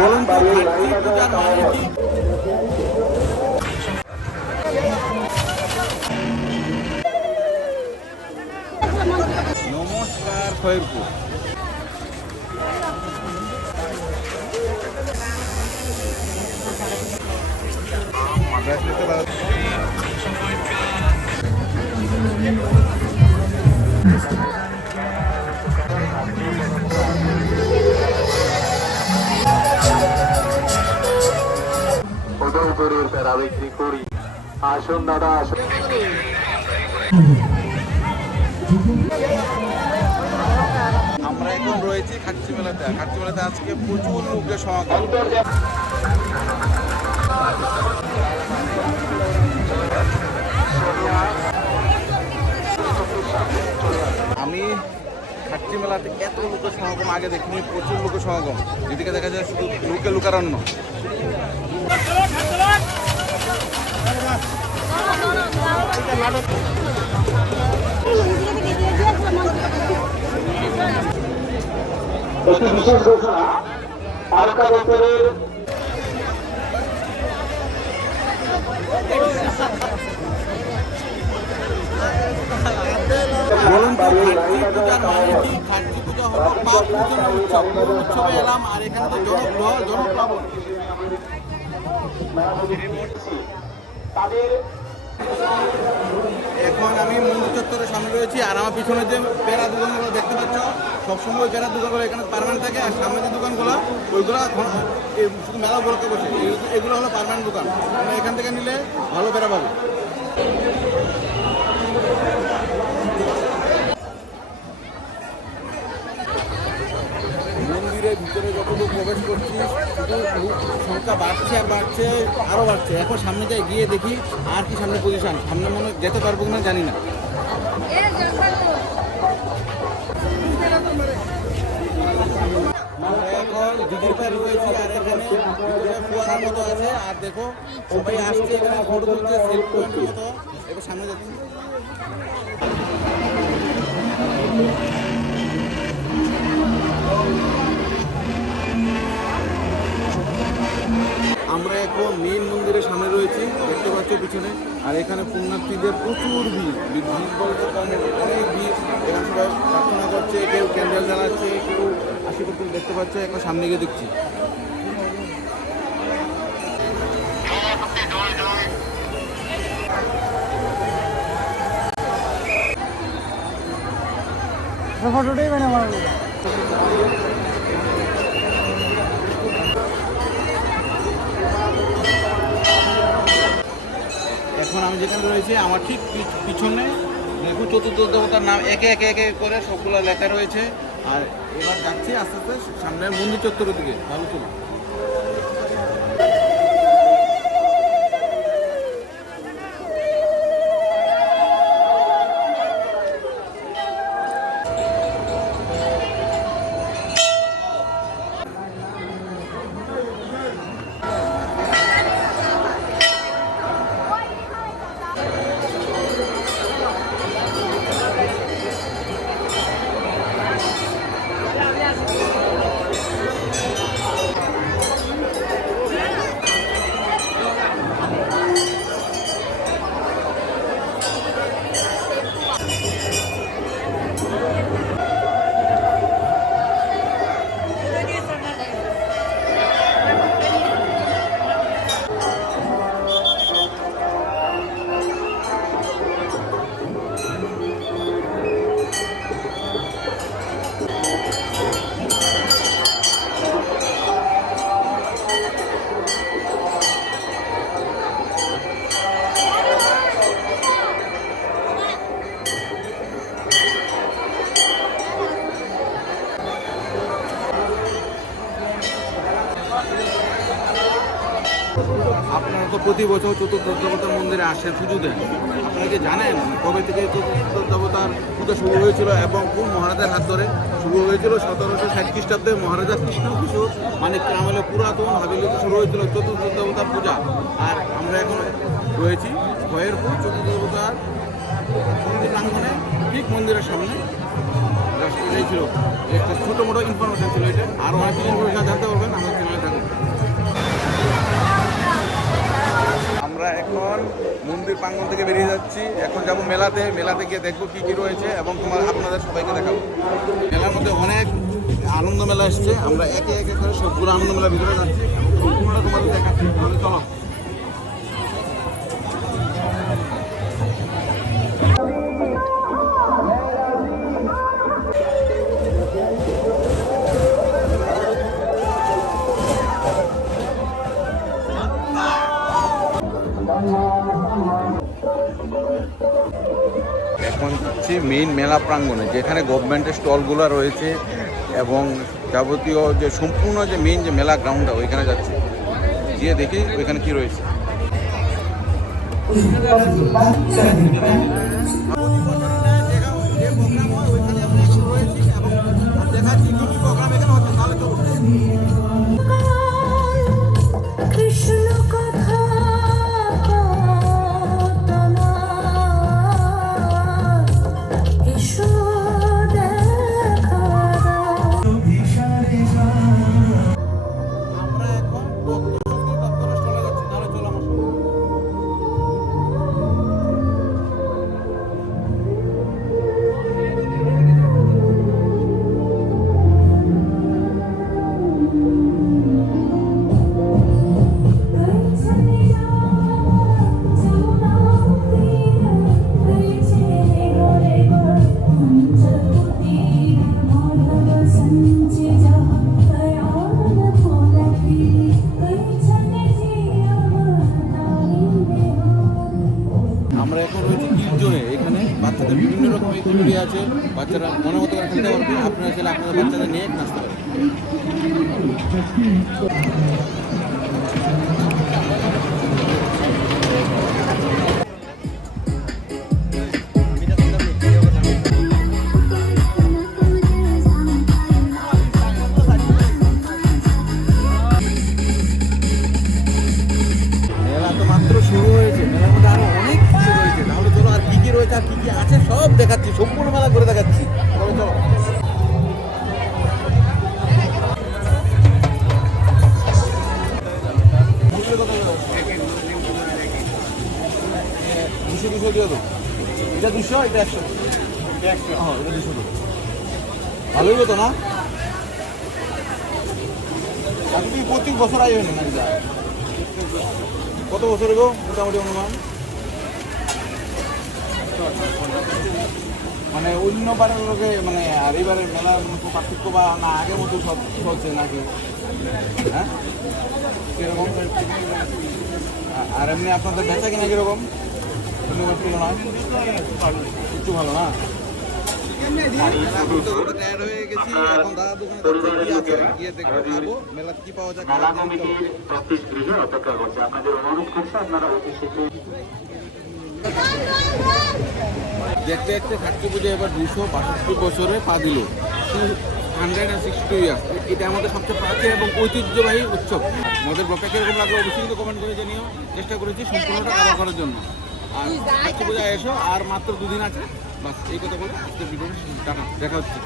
বলুন তো খাট্টি পূজার মানে কি? নমস্কার খয়েরপুর। উদয়পুরের প্যারা বিক্রি করি। আসুন দাদা আসুন। আমরা এখন রয়েছি খাট্টি মেলাতে। খাট্টি মেলাতে আজকে প্রচুর লোকের সমাগম। আমি খাট্টি মেলাতে এত লোকের সমাগম আগে দেখিনি, প্রচুর লোকের সমাগম। যেদিকে দেখা যায় শুধু লোকে লোকারণ্য। একটি বিশেষ ঘোষণা, আলকা দপ্তরের বলুন তো খাট্টি পূজার মানে কি? খাট্টি পূজা হলো পাপ মোচনের উৎসব। উৎসবে এলাম আর এখানে তো জনপ্লাবন। এখন আমি মন্দির চত্বরের সামনে রয়েছি আর আমার পিছনে যে পেড়া দোকানগুলো দেখতে পাচ্ছ, সবসময় পেড়া দোকানগুলো এখানে পার্মানেন্ট থাকে। আর সামনে যে দোকানগুলো ওইগুলো শুধু মেলা উপলক্ষে বসে। এগুলো হলো পার্মানেন্ট দোকান। আমরা এখান থেকে নিলে ভালো পেড়া পাবো। মন্দিরের ভিতরে যতটুকু প্রবেশ করছি সংখ্যা বাড়ছে আর বাড়ছে, আরও বাড়ছে। এখন সামনে যাই গিয়ে দেখি আর কি সামনে পজিশন, সামনে মনে যেতে পারবো কিনা জানি না। আমরা এখন দিদির পায়ে রয়েছি আর এখানে ভিতরে ফোয়ারার মতো আছে। আর দেখো সবাই আসছে এখানে ফটো তুলছে, সেলফি পয়েন্টের মতো। এবার সামনে যাচ্ছি। আমরা এখন মেইন মন্দিরের সামনে রয়েছি, দেখতে পাচ্ছ পিছনে। আর এখানে পুণ্যার্থীদের প্রচুর ভিড়, ভিড় বলতে কমে অনেক ভিড়। এখানে সবাই প্রার্থনা করছে, কেউ ক্যান্ডেল জ্বালাচ্ছে, কেউ আশীর্বাদ করে দেখতে পাচ্ছে। এখন সামনে গিয়ে দেখছি। ফটোটাই মানে আমার এখন আমি যেখানে রয়েছি আমার ঠিক পিছনে দেখুন চতুর্থ দেবতার নাম একে একে একে করে সবগুলো লেখা রয়েছে। আর এবার যাচ্ছি আস্তে আস্তে সামনে মন্দির চত্বরের দিকে। ভালো চলুন। আপনারা তো প্রতি বছর চতুর্থ দেবতার মন্দিরে আসেন, পুজো দেন। আপনারা কি জানেন কবে থেকে চতুর্থ দেবতার পুজো শুরু হয়েছিল এবং কোন মহারাজার হাত ধরে শুরু হয়েছিল? 1760 খ্রিস্টাব্দে মহারাজা কৃষ্ণ কিশোর মানে আমলে পুরাতন হাবিলিতে শুরু হয়েছিল চতুর্থ দেবতার পূজা। আর আমরা এখন রয়েছি খয়েরপুর চতুর্থ দেবতার মন্দির প্রাঙ্গণে, ঠিক মন্দিরের সামনে। এই ছিল একটা ছোটো মোটো ইনফরমেশন ছিল এটা। আরও অনেক ইনফরমেশন জানতে পারবেন আমাদের চ্যানেলে থাকুন। যাচ্ছি, এখন যাবো মেলাতে গিয়ে দেখবো কি কি রয়েছে এবং আপনাদের সবাইকে দেখাবো। মেলার মধ্যে অনেক আনন্দ মেলা এসছে, আমরা একে একে করে সবগুলো আনন্দ মেলার ভিতরে যাচ্ছি, সম্পূর্ণটা তোমাদের দেখাচ্ছি। তাহলে চলো। এখন হচ্ছে মেইন মেলা প্রাঙ্গণে, যেখানে গভর্নমেন্টের স্টলগুলো রয়েছে এবং যাবতীয় যে সম্পূর্ণ যে মেইন যে মেলা গ্রাউন্ডটা ওইখানে যাচ্ছে, গিয়ে দেখি ওইখানে কি রয়েছে। কৃষ্ণ কথা তোমার এসো দেখা আমরা এখন দপ্তরের স্টলে যাচ্ছি, তাহলে চলো আমার সঙ্গে। আমরা এখন রয়েছি কিড জোনে। এখানে বাচ্চাদের বিভিন্ন রকম এক্টিভিটি আছে, বাচ্চারা মনে মতো করে খেলতে পারবে। আপনারা চাইলে আপনাদের বাচ্চাদের নিয়ে নাচতে পারবেন। মেলা তো মাত্র শুরু হয়েছে, মেলার মধ্যে আরো অনেক কিছু রয়েছে। তাহলে চলো, আর কি কি রয়েছে আর কি কি আছে সব দেখাচ্ছি, সম্পূর্ণ মেলা করে দেখাচ্ছি। চলো চলো। দুশো দুশো দিও তো, এটা 200, এটা 100। হ্যাঁ, এটা 200 ভালোই হতো না? আমি তুই প্রত্যেক বছর আই হয় না যা। কত বছর গো মোটামুটি অনুমান? মানে অন্যবারের লোকে মানে আর এবারের মেলার মতো পার্থক্য বা না আগের মতো সব চলছে নাকি? হ্যাঁ কিরকম? আর এমনি আপনাদের বেচা কিনা কিরকম অন্যবার তুলনায়? একটু ভালো না? টায়ার্ড হয়ে গেছি, এখন দাদা দোকানে কি আছে গিয়ে দেখবো, খাবো, মেলাতে কি পাওয়া যায়। মেলা কমিটি 35 গৃহে অপেক্ষা করছে, আপনাদের অনুরোধ করছে আপনারা অতি শীঘ্রই। দেখতে দেখতে কার্তিক পুজো এবার 262 বছরে পা দিল, 262 ইয়ার্স। এটা আমাদের সবচেয়ে প্রাচীন এবং ঐতিহ্যবাহী উৎসব। আমাদের ব্লগটা কিরকম লাগলো অবশ্যই কিন্তু কমেন্ট করে জানিও। চেষ্টা করেছি সম্পূর্ণটা কভার করার জন্য। আর কার্তিক পূজা এসো, আর মাত্র 2 দিন আছে, বাস এই কথা বলে আজকে ভিডিওটা দেখা হচ্ছে।